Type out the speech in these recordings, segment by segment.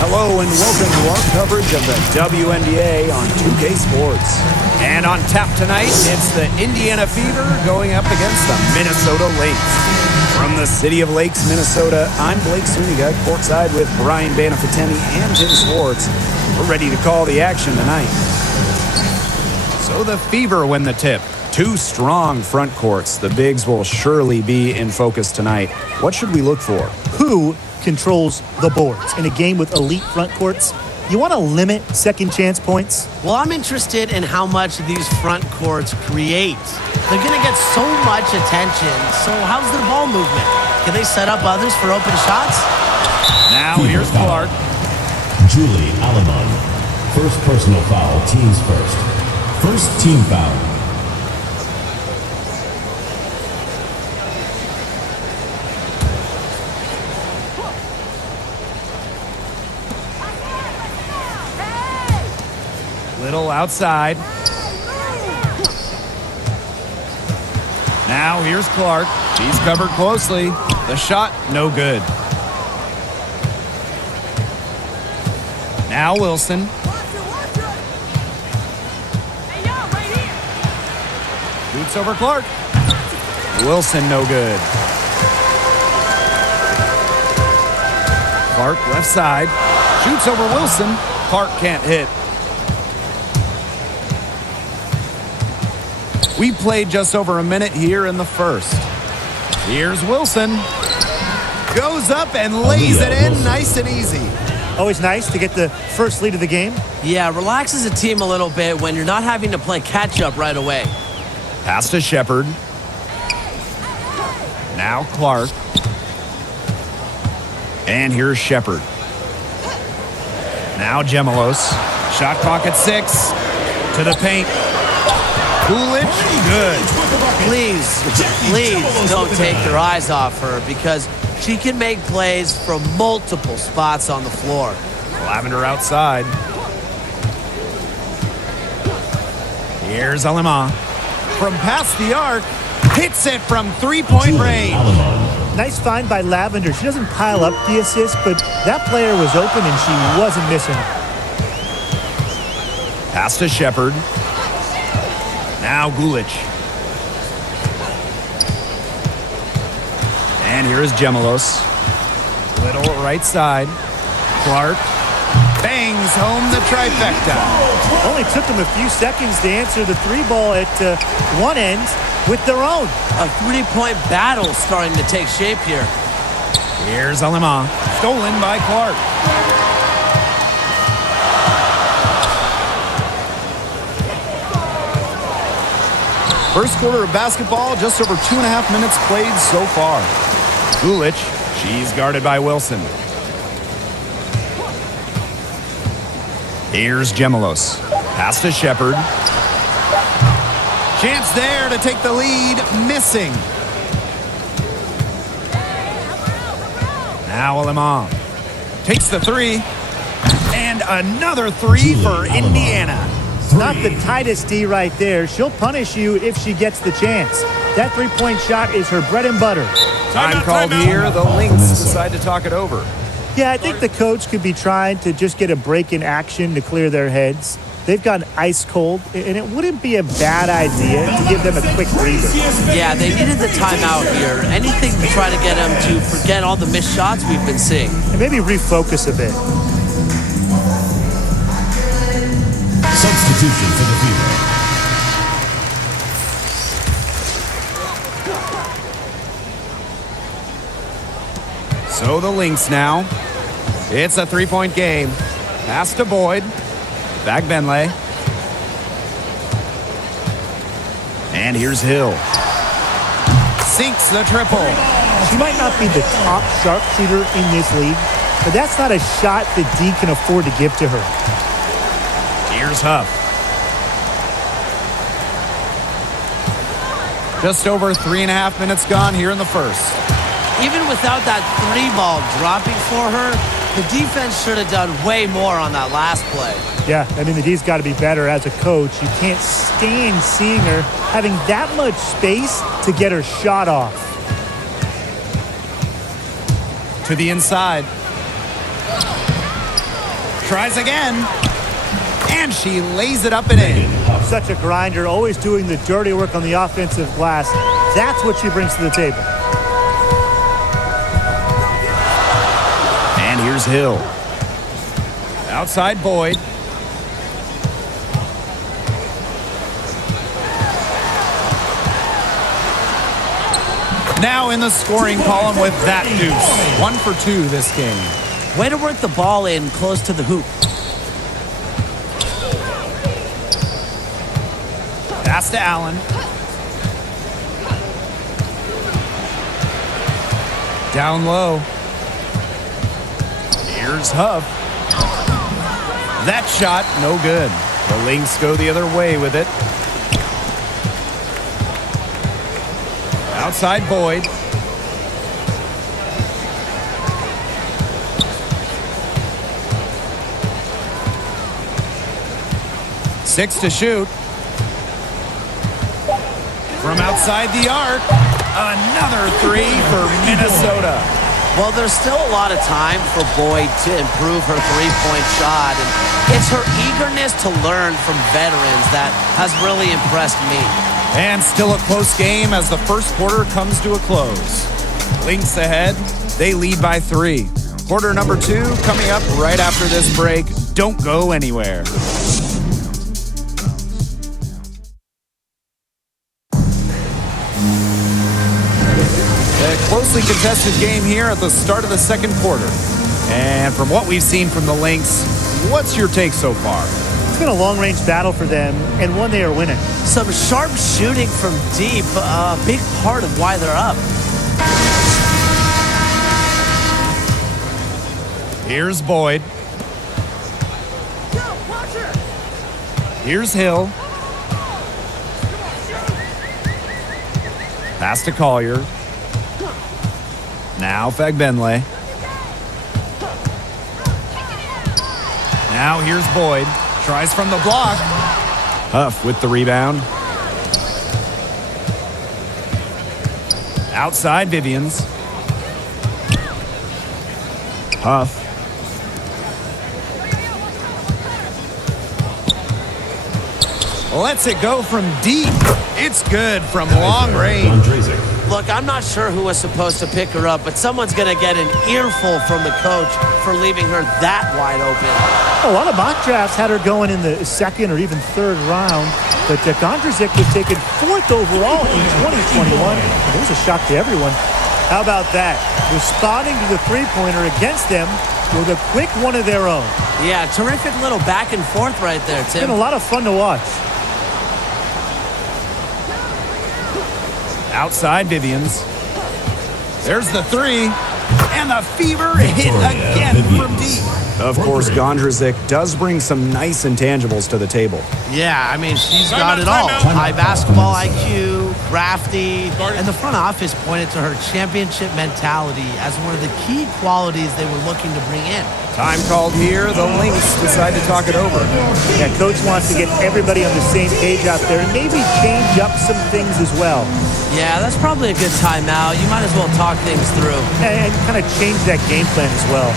Hello and welcome to our coverage of the WNBA on 2K Sports. And on tap tonight, it's the Indiana Fever going up against the Minnesota Lynx. From the city of Lakes, Minnesota, I'm Blake Suniga, courtside with Brian Banafiteni and Tim Swartz. We're ready to call the action tonight. So the Fever win the tip. Two strong front courts. The bigs will surely be in focus tonight. What should we look for? Who controls the boards? In a game with elite front courts, you want to limit second chance points? Well, I'm interested in how much these front courts create. They're going to get so much attention. So how's their ball movement? Can they set up others for open shots? Now here's Clark. Julie Alamon. First personal foul, teams first. First team foul. Little outside. Now here's Clark. She's covered closely. The shot, no good. Now Wilson. Shoots over Clark. Wilson, no good. Clark left side. Shoots over Wilson. Clark can't hit. We played just over a minute here in the first. Here's Wilson. Goes up and lays it in nice and easy. Always nice to get the first lead of the game. Yeah, relaxes a team a little bit when you're not having to play catch-up right away. Pass to Shepard. Now Clark. And here's Shepard. Now Gemelos. Shot clock at 6. To the paint. Coolidge, good. Please don't take your eyes off her because she can make plays from multiple spots on the floor. Lavender outside. Here's Alema. From past the arc, hits it from three-point range. Nice find by Lavender. She doesn't pile up the assist, but that player was open and she wasn't missing. Pass to Shepard. Now Gulic. And here is Gemelos. Little right side. Clark bangs home the trifecta. Only took them a few seconds to answer the three ball at one end with their own. A three-point battle starting to take shape here. Here's Alema. Stolen by Clark. First quarter of basketball, just over 2.5 minutes played so far. Gulic, she's guarded by Wilson. Here's Gemelos. Pass to Shepard. Chance there to take the lead, missing. Now Alema takes the three. And another three for Indiana. Not the tightest D right there. She'll punish you if she gets the chance. That three-point shot is her bread and butter. Time called here. The Lynx decide to talk it over. Yeah, I think the coach could be trying to just get a break in action to clear their heads. They've gotten ice cold, and it wouldn't be a bad idea to give them a quick breather. Yeah, they needed the timeout here. Anything to try to get them to forget all the missed shots we've been seeing. And maybe refocus a bit. Substitution for the Fever. So the Lynx now. It's a three-point game. Pass to Boyd. Back Benley. And here's Hill. Sinks the triple. She might not be the top sharpshooter in this league, but that's not a shot that D can afford to give to her. Here's Huff. Just over 3.5 minutes gone here in the first. Even without that three ball dropping for her, the defense should have done way more on that last play. Yeah, I mean, the D's got to be better as a coach. You can't stand seeing her having that much space to get her shot off. To the inside. Tries again. And she lays it up and in. Such a grinder, always doing the dirty work on the offensive glass. That's what she brings to the table. And here's Hill. Outside Boyd. Now in the scoring column with that deuce. 1 for 2 this game. Way to work the ball in close to the hoop. Pass to Allen. Down low. Here's Huff. That shot, no good. The Lynx go the other way with it. Outside Boyd. Six to shoot. From outside the arc, another 3 for Minnesota. Well, there's still a lot of time for Boyd to improve her three-point shot, and it's her eagerness to learn from veterans that has really impressed me. And still a close game as the first quarter comes to a close. Lynx ahead, they lead by 3. Quarter number 2 coming up right after this break. Don't go anywhere. A closely contested game here at the start of the second quarter. And from what we've seen from the Lynx, what's your take so far? It's been a long-range battle for them, and one they are winning. Some sharp shooting from deep, a big part of why they're up. Here's Boyd. Here's Hill. Pass to Collier. Now Fagbenle. Now here's Boyd. Tries from the block. Huff with the rebound. Outside Vivians. Huff. Lets it go from deep. It's good from long range. Look, I'm not sure who was supposed to pick her up, but someone's going to get an earful from the coach for leaving her that wide open. A lot of mock drafts had her going in the second or even third round, but Gondrzik was taken 4th overall in 2021. It was a shock to everyone. How about that? Responding to the three-pointer against them with a quick one of their own. Yeah, terrific little back and forth right there, Tim. It's been a lot of fun to watch. Outside Vivians. There's the 3. And the Fever hit again from deep. Of course, Gondrzik does bring some nice intangibles to the table. Yeah, I mean, she's got it all. High basketball IQ, crafty, and the front office pointed to her championship mentality as one of the key qualities they were looking to bring in. Time called here. The Lynx decide to talk it over. Yeah, coach wants to get everybody on the same page out there and maybe change up some things as well. Yeah, that's probably a good timeout. You might as well talk things through. And kind of change that game plan as well.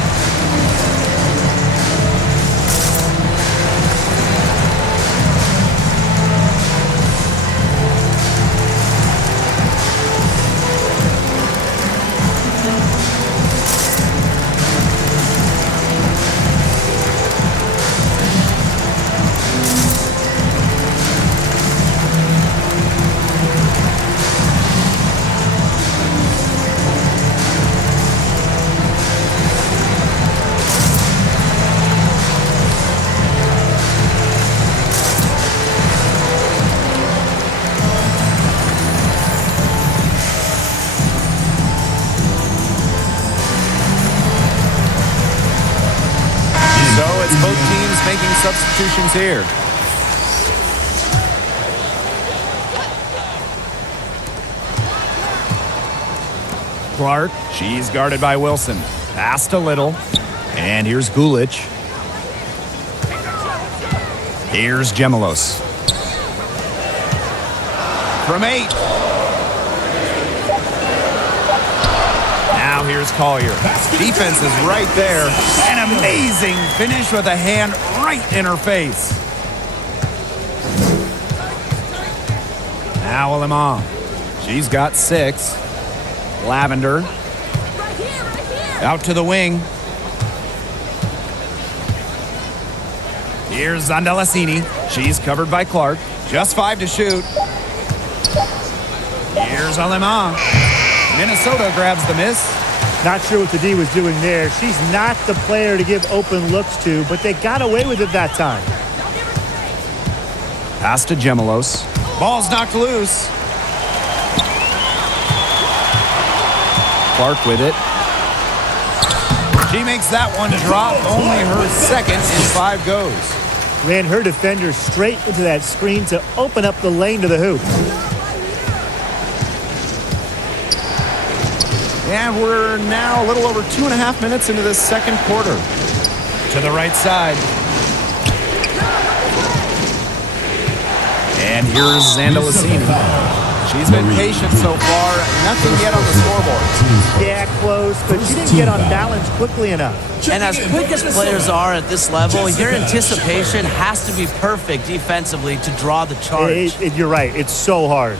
Making substitutions here. Clark, she's guarded by Wilson. Passed a little. And here's Gulich. Here's Gemelos. From 8. Now here's Collier. Defense is right there. An amazing finish with a hand right in her face. Now Alemán. She's got 6. Lavender. Out to the wing. Here's Zandalasini. She's covered by Clark. Just 5 to shoot. Here's Alemán. Minnesota grabs the miss. Not sure what the D was doing there. She's not the player to give open looks to, but they got away with it that time. Pass to Gemelos. Ball's knocked loose. Clark with it. She makes that one drop. Only her second, and 5 goes. Ran her defender straight into that screen to open up the lane to the hoop. And we're now a little over 2.5 minutes into this second quarter. To the right side. And here's Zandalasini. She's been patient so far. Nothing yet on the scoreboard. Yeah, close, but she didn't get on balance quickly enough. And as quick as players are at this level, your anticipation has to be perfect defensively to draw the charge. You're right. It's so hard.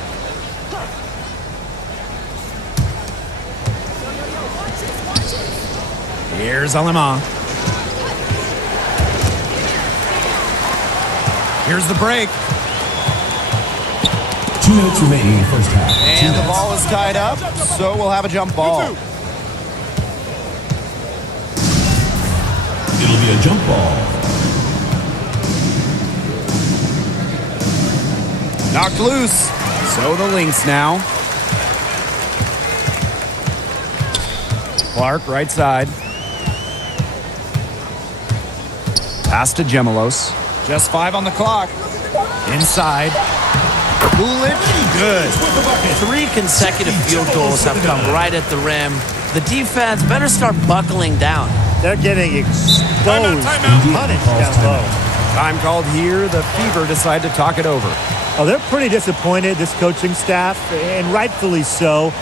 Here's Alemán. Here's the break. 2 minutes remaining in the first half. And the ball is tied up, so we'll have a jump ball. It'll be a jump ball. Knocked loose. So the Lynx now. Clark, right side. Pass to Gemelos. Just 5 on the clock. Inside. Coolidge, good. 3 consecutive field goals have come right at the rim. The defense better start buckling down. They're getting exposed and punished down low. Time called here. The Fever decide to talk it over. Oh, they're pretty disappointed, this coaching staff, and rightfully so.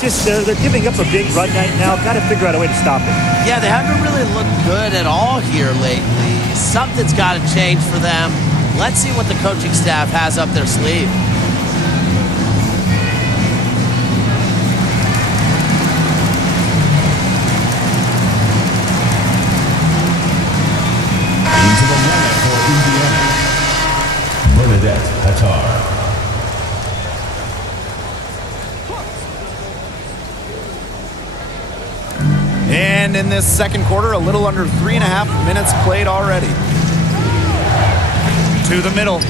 Just they're giving up a big run night now. Got to figure out a way to stop it. Yeah, they haven't really looked good at all here lately. Something's got to change for them. Let's see what the coaching staff has up their sleeve. Into the lineup for Indiana. Bernadette Hattar. And in this second quarter, a little under 3.5 minutes played already. To the middle.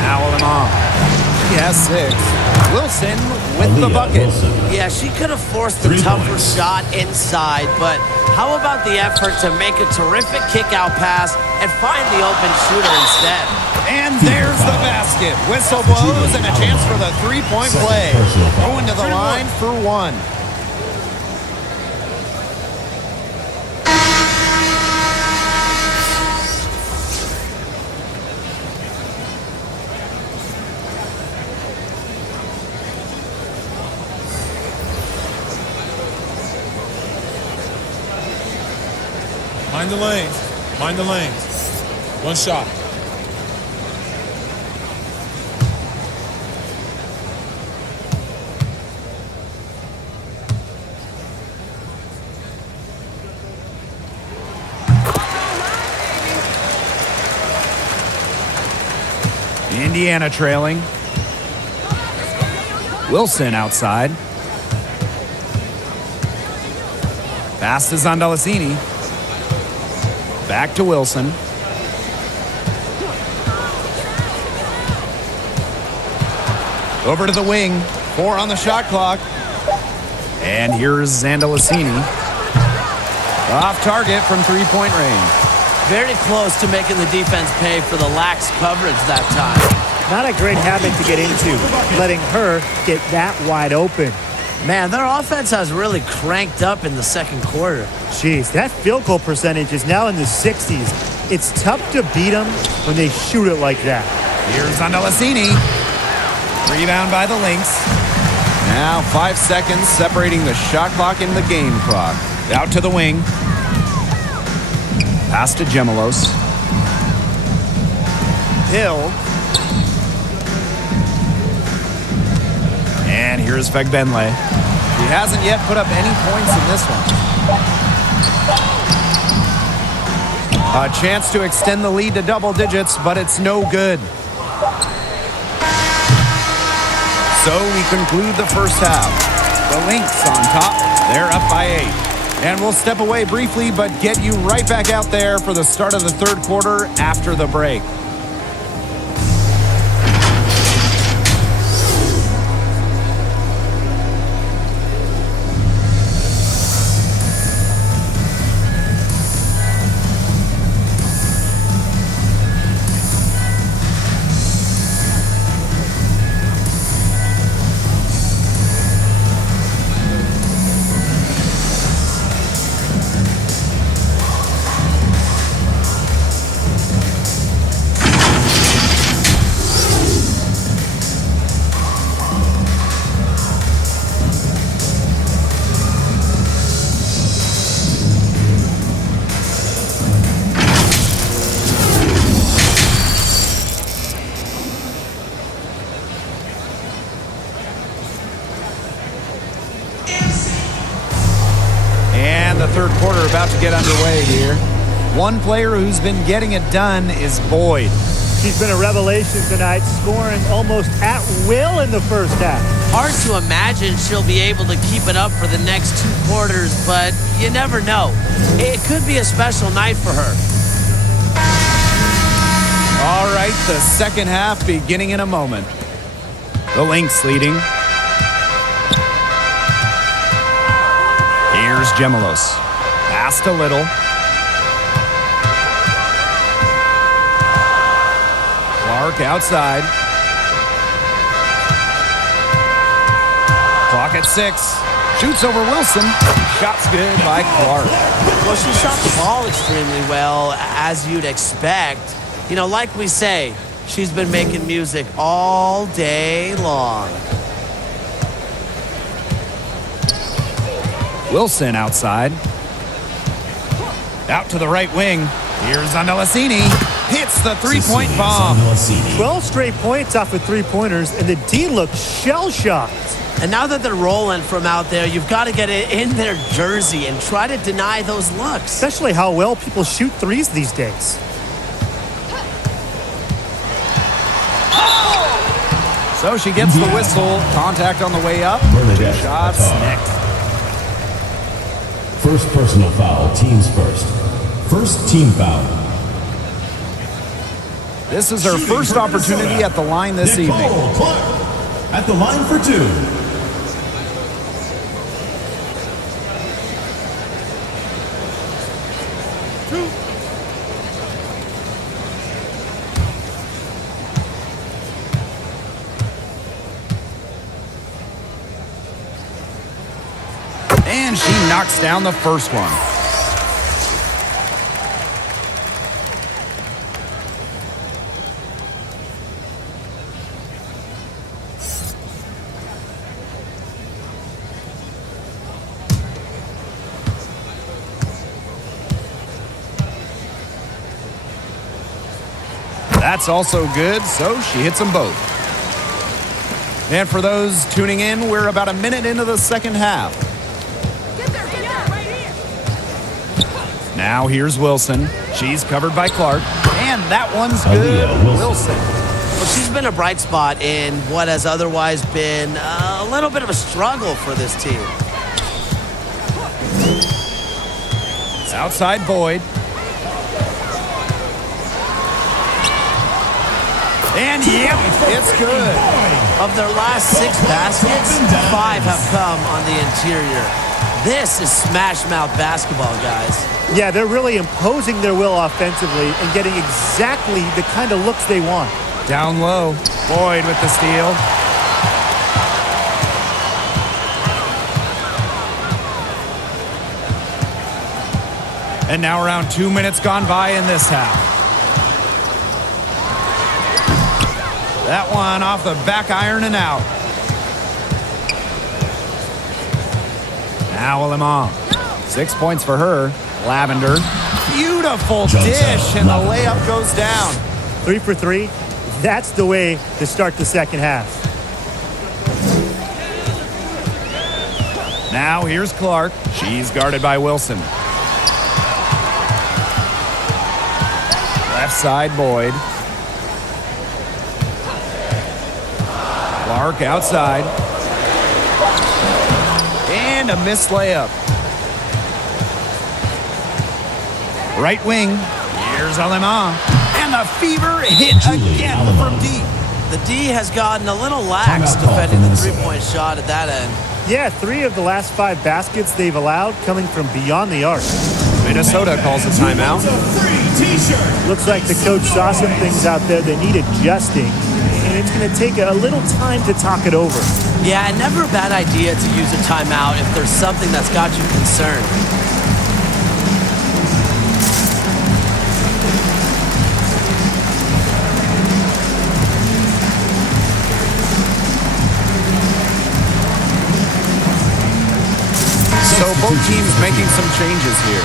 Now Alemán. She has 6. Wilson with the bucket. Yeah, she could have forced the tougher shot inside, but how about the effort to make a terrific kick-out pass and find the open shooter instead? And there's the basket. Whistle blows and a chance for the 3-point play. Going to the line for 1. Mind the lanes. Mind the lanes. 1 shot. Indiana trailing. Wilson outside. Pass to Zandalasini. Back to Wilson. Over to the wing. 4 on the shot clock. And here's Zandalasini. Off target from 3-point range. Very close to making the defense pay for the lax coverage that time. Not a great habit to get into, letting her get that wide open. Man, their offense has really cranked up in the second quarter. Jeez, that field goal percentage is now in the 60s. It's tough to beat them when they shoot it like that. Here's Zandalasini. Rebound by the Lynx. Now 5 seconds separating the shot clock and the game clock. Out to the wing. Pass to Gemelos. Hill. And here's Fegbenle. He hasn't yet put up any points in this one. A chance to extend the lead to double digits, but it's no good. So we conclude the first half. The Lynx on top. They're up by 8. And we'll step away briefly, but get you right back out there for the start of the third quarter after the break. The third quarter about to get underway here. One player who's been getting it done is Boyd. She's been a revelation tonight, scoring almost at will in the first half. Hard to imagine she'll be able to keep it up for the next 2 quarters, but you never know. It could be a special night for her. All right, the second half beginning in a moment. The Lynx leading. Here's Gemelos. Passed a little. Clark outside. Clock at 6. Shoots over Wilson. Shot's good by Clark. Well, she shot the ball extremely well, as you'd expect. You know, like we say, she's been making music all day long. Wilson outside. Out to the right wing. Here's Zandalasini. Hits the three-point bomb. 12 straight points off of three-pointers, and the D looks shell-shocked. And now that they're rolling from out there, you've got to get it in their jersey and try to deny those looks. Especially how well people shoot threes these days. So she gets the whistle. Contact on the way up. Shots next. First personal foul, teams first. First team foul. This is her first opportunity at the line this evening. Clark at the line for 2. And she knocks down the first one. That's also good, so she hits them both. And for those tuning in, we're about a minute into the second half. Now here's Wilson. She's covered by Clark. And that one's good. Wilson. Well, she's been a bright spot in what has otherwise been a little bit of a struggle for this team. It's outside Boyd. And yep, it's good. Of their last 6 baskets, 5 have come on the interior. This is smash mouth basketball, guys. Yeah, they're really imposing their will offensively and getting exactly the kind of looks they want. Down low. Boyd with the steal. And now around 2 minutes gone by in this half. That one off the back iron and out. Now Alemán. 6 points for her. Lavender. Beautiful Jumps dish, out. and the Lavender. layup goes down. 3 for 3. That's the way to start the second half. Now here's Clark. She's guarded by Wilson. Left side, Boyd. Clark outside. And a missed layup. Right wing. Here's Alemán. And the Fever hit Julie again Alemán. from deep. The D has gotten a little lax Timeout call defending for the Minnesota. three-point shot at that end. Yeah, 3 of the last 5 baskets they've allowed coming from beyond the arc. Minnesota calls a timeout. Looks like the coach saw some things out there that need adjusting, and it's going to take a little time to talk it over. Yeah, never a bad idea to use a timeout if there's something that's got you concerned. So both teams making some changes here.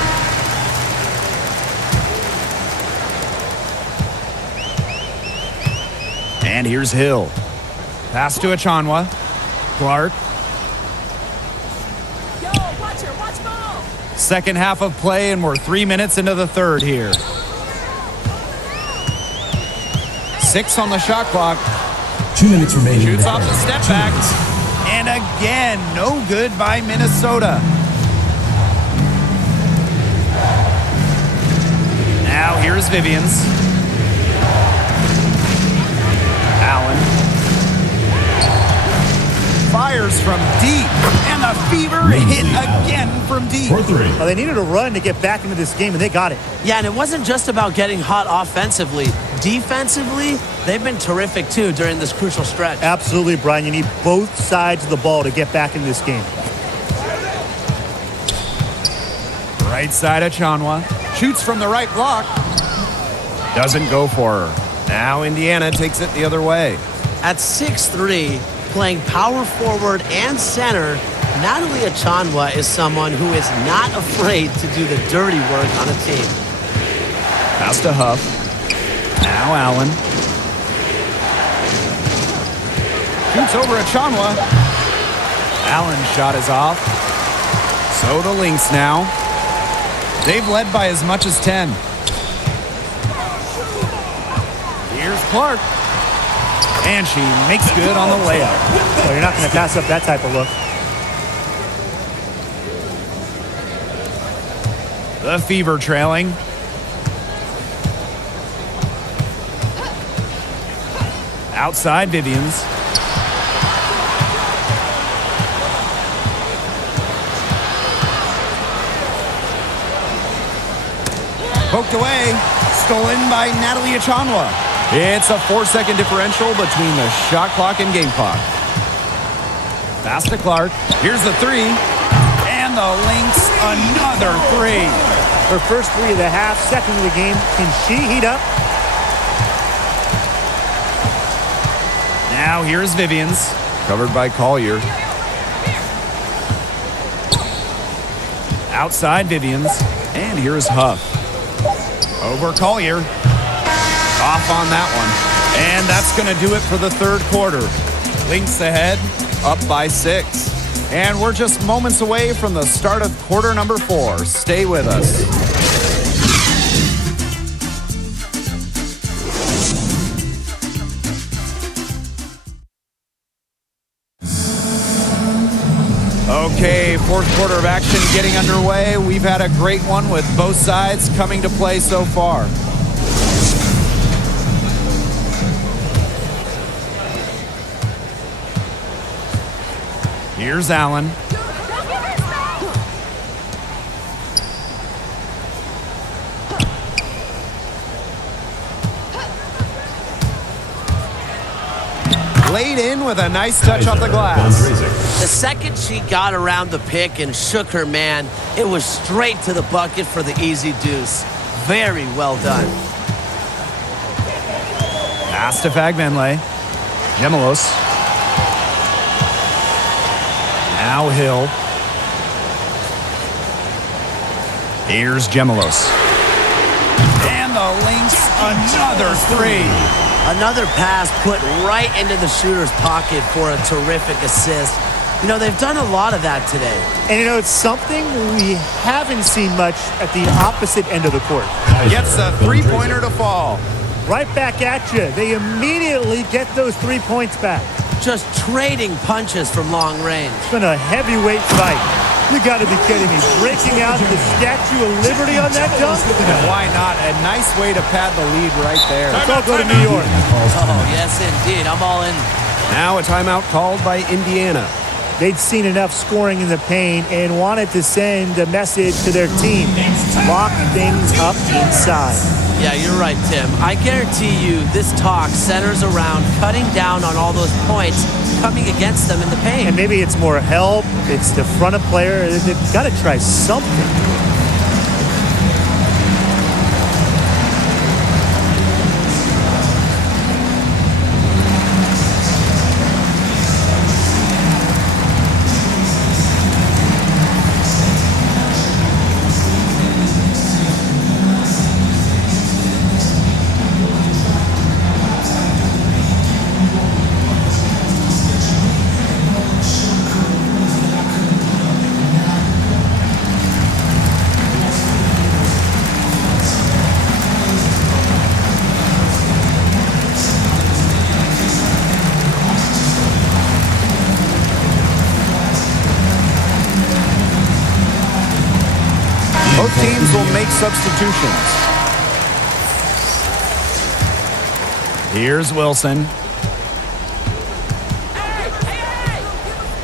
And here's Hill. Pass to Achanwa. Clark. Watch ball. Second half of play, and we're 3 minutes into the third here. 6 on the shot clock. 2 minutes remaining. Shoots off the step back. And again, no good by Minnesota. Now here's Vivians. Allen. Fires from deep. And the Fever hit again from deep. For 3. Well, they needed a run to get back into this game, and they got it. Yeah, and it wasn't just about getting hot offensively. Defensively, they've been terrific too during this crucial stretch. Absolutely, Brian. You need both sides of the ball to get back in this game. Right side of Achanwa. Shoots from the right block. Doesn't go for her. Now Indiana takes it the other way. At 6'3", playing power forward and center, Natalie Achanwa is someone who is not afraid to do the dirty work on a team. Pass to Huff. Now Allen. Shoots over Achanwa. Allen's shot is off. So the Lynx now. They've led by as much as 10. Here's Clark. And she makes good on the layup. Well, you're not going to pass up that type of look. The Fever trailing. Outside Vivians. Poked away. Stolen by Natalie Achanwa. It's a 4-second differential between the shot clock and game clock. Pass to Clark. Here's the 3. And the Lynx, another 3. Her first 3 of the half, second of the game. Can she heat up? Now here's Vivians, covered by Collier. Outside Vivians, and here's Huff. Over Collier. Off on that one. And that's going to do it for the third quarter. Lynx ahead, up by 6. And we're just moments away from the start of quarter number 4. Stay with us. Okay, fourth quarter of action getting underway. We've had a great one with both sides coming to play so far. Here's Allen. Laid in with a nice touch off the glass. The second she got around the pick and shook her man, it was straight to the bucket for the easy deuce. Very well done. Pass to Fagbenle. Gemelos. Now Hill. Here's Gemelos. And the Lynx, another three. Another pass put right into the shooter's pocket for a terrific assist. You know, they've done a lot of that today. And, you know, it's something we haven't seen much at the opposite end of the court. Gets a three-pointer to fall. Right back at you. They immediately get those 3 points back. Just trading punches from long range. It's been a heavyweight fight. You got to be kidding me. Breaking out the Statue of Liberty on that dunk? And why not? A nice way to pad the lead right there. Let's all go to New York. Oh, yes, indeed. I'm all in. Now a timeout called by Indiana. They'd seen enough scoring in the paint and wanted to send a message to their team. Lock things up inside. Yeah, you're right, Tim. I guarantee you this talk centers around cutting down on all those points coming against them in the paint. And maybe it's more help. It's the front of player. They've got to try something. Both teams will make substitutions. Here's Wilson.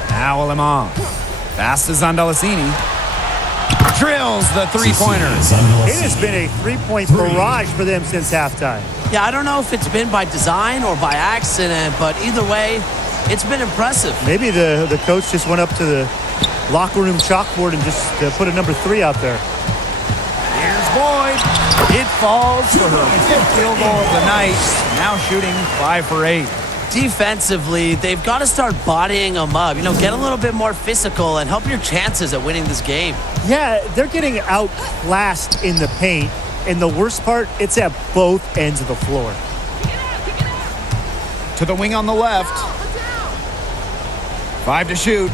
Now Alemán. Pass to Zandalasini. Drills the three-pointer. It has been a three-point barrage for them since halftime. Yeah, I don't know if it's been by design or by accident, but either way, it's been impressive. Maybe the coach just went up to the locker room chalkboard and just put a number 3 out there. Here's Boyd. It falls for her fifth field goal of the night. Now shooting 5 for 8. Defensively, they've got to start bodying them up. You know, get a little bit more physical and help your chances at winning this game. Yeah, they're getting outclassed in the paint. And the worst part, it's at both ends of the floor. To the wing on the left. 5 to shoot.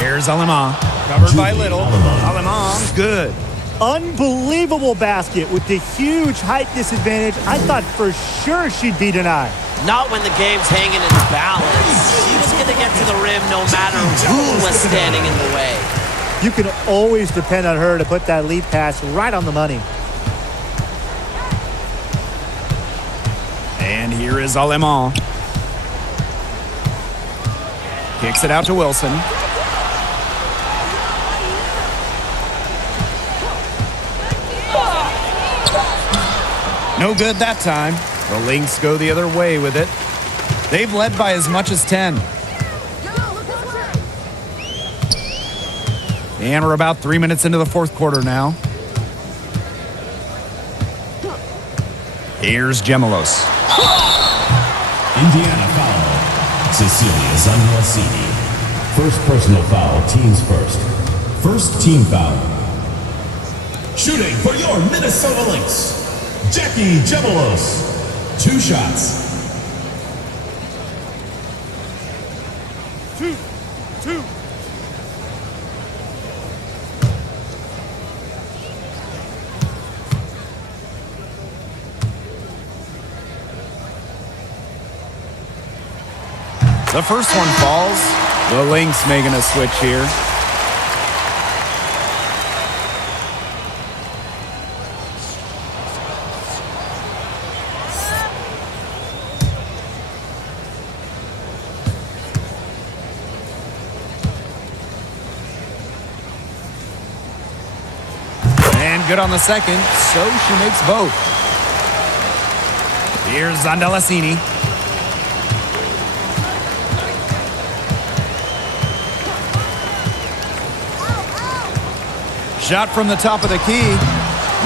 Here's Alemán. Covered by Little. Alemán, good. Unbelievable basket with the huge height disadvantage. I thought for sure she'd be denied. Not when the game's hanging in the balance. She was going to get to the rim no matter who was standing in the way. You can always depend on her to put that lead pass right on the money. And here is Alemán. Kicks it out to Wilson. No good that time. The Lynx go the other way with it. They've led by as much as 10. And we're about 3 minutes into the fourth quarter now. Here's Gemelos. Indiana foul. Cecilia Zandalasini. First personal foul, teams first. First team foul. Shooting for your Minnesota Lynx, Jackie Gemelos. 2 shots. 2. The first one falls. The Lynx making a switch here. And good on the second, so she makes both. Here's Zandalasini. Shot from the top of the key.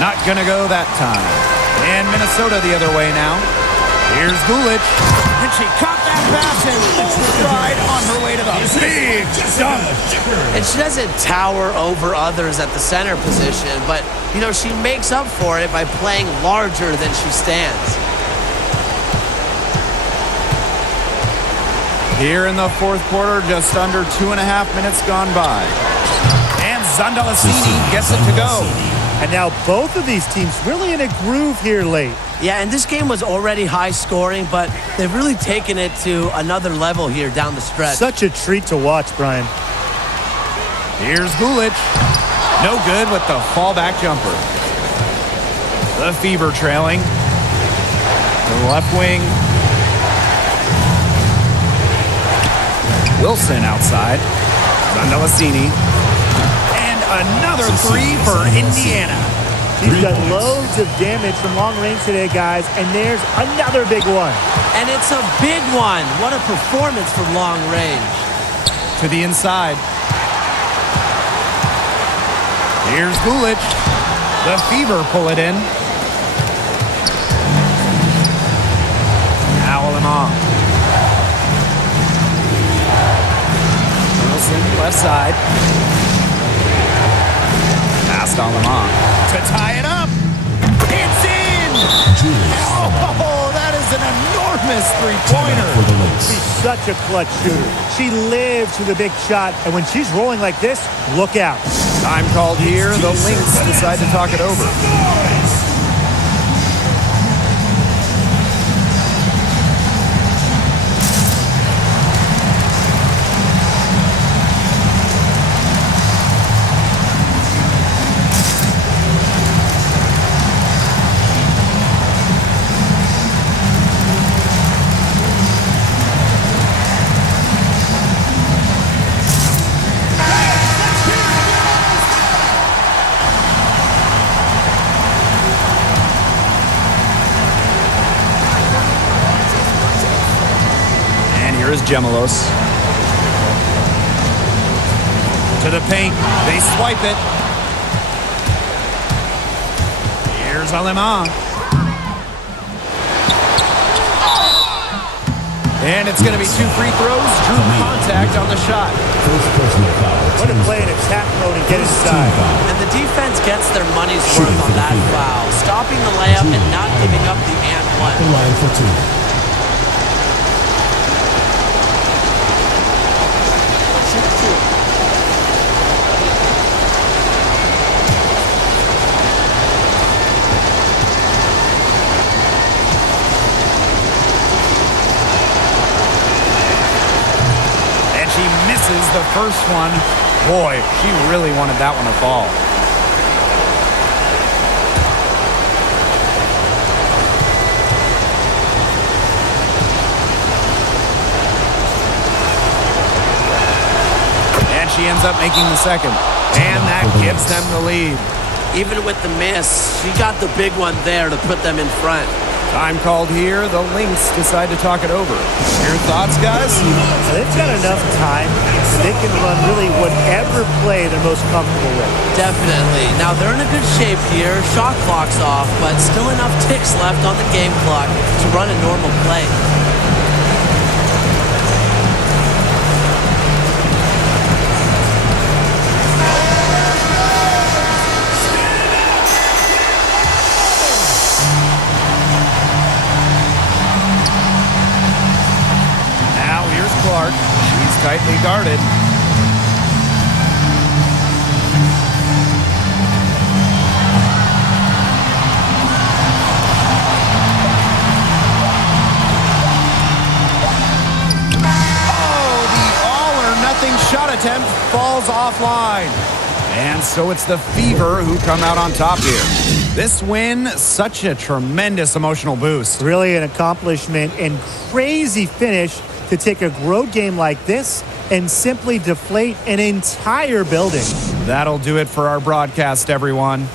Not gonna go that time. And Minnesota the other way now. Here's Gulic. And she caught that pass and full stride on her way to the big dunk. And she doesn't tower over others at the center position, but, you know, she makes up for it by playing larger than she stands. Here in the fourth quarter, just under 2.5 minutes gone by. And Zandalasini gets it to go. And now both of these teams really in a groove here late. Yeah, and this game was already high scoring, but they've really taken it to another level here down the stretch. Such a treat to watch, Brian. Here's Gulic. No good with the fallback jumper. The Fever trailing. To the left wing. Wilson outside. Zandalasini. And another three for Indiana. He's got loads of damage from long range today, guys, and there's another big one. And it's a big one. What a performance from long range. To the inside. Here's Gulic. The Fever pull it in. Now Lamont. Wilson, left side. Passed on Lamont. To tie it up. It's in! Oh, that is an enormous three-pointer. She's such a clutch shooter. She lives for the big shot, and when she's rolling like this, look out. Time called here. The Lynx decide to talk it over. Here's Gemelos. To the paint. They swipe it. Here's Alemán. And it's going to be 2 free throws. Drew contact on the shot. What a play in attack mode and get inside. And the defense gets their money's worth on that foul. Stopping the layup and not giving up the and one. Line for 2. The first one. Boy, she really wanted that one to fall. And she ends up making the second. And that gives them the lead. Even with the miss, she got the big one there to put them in front. Time called here. The Lynx decide to talk it over. Your thoughts, guys? They've got enough time. They can run really whatever play they're most comfortable with. Definitely. Now, they're in a good shape here. Shot clock's off, but still enough ticks left on the game clock to run a normal play. She's tightly guarded. Oh, the all-or-nothing shot attempt falls offline. And so it's the Fever who come out on top here. This win, such a tremendous emotional boost. Really an accomplishment and crazy finish to take a road game like this and simply deflate an entire building. That'll do it for our broadcast, everyone.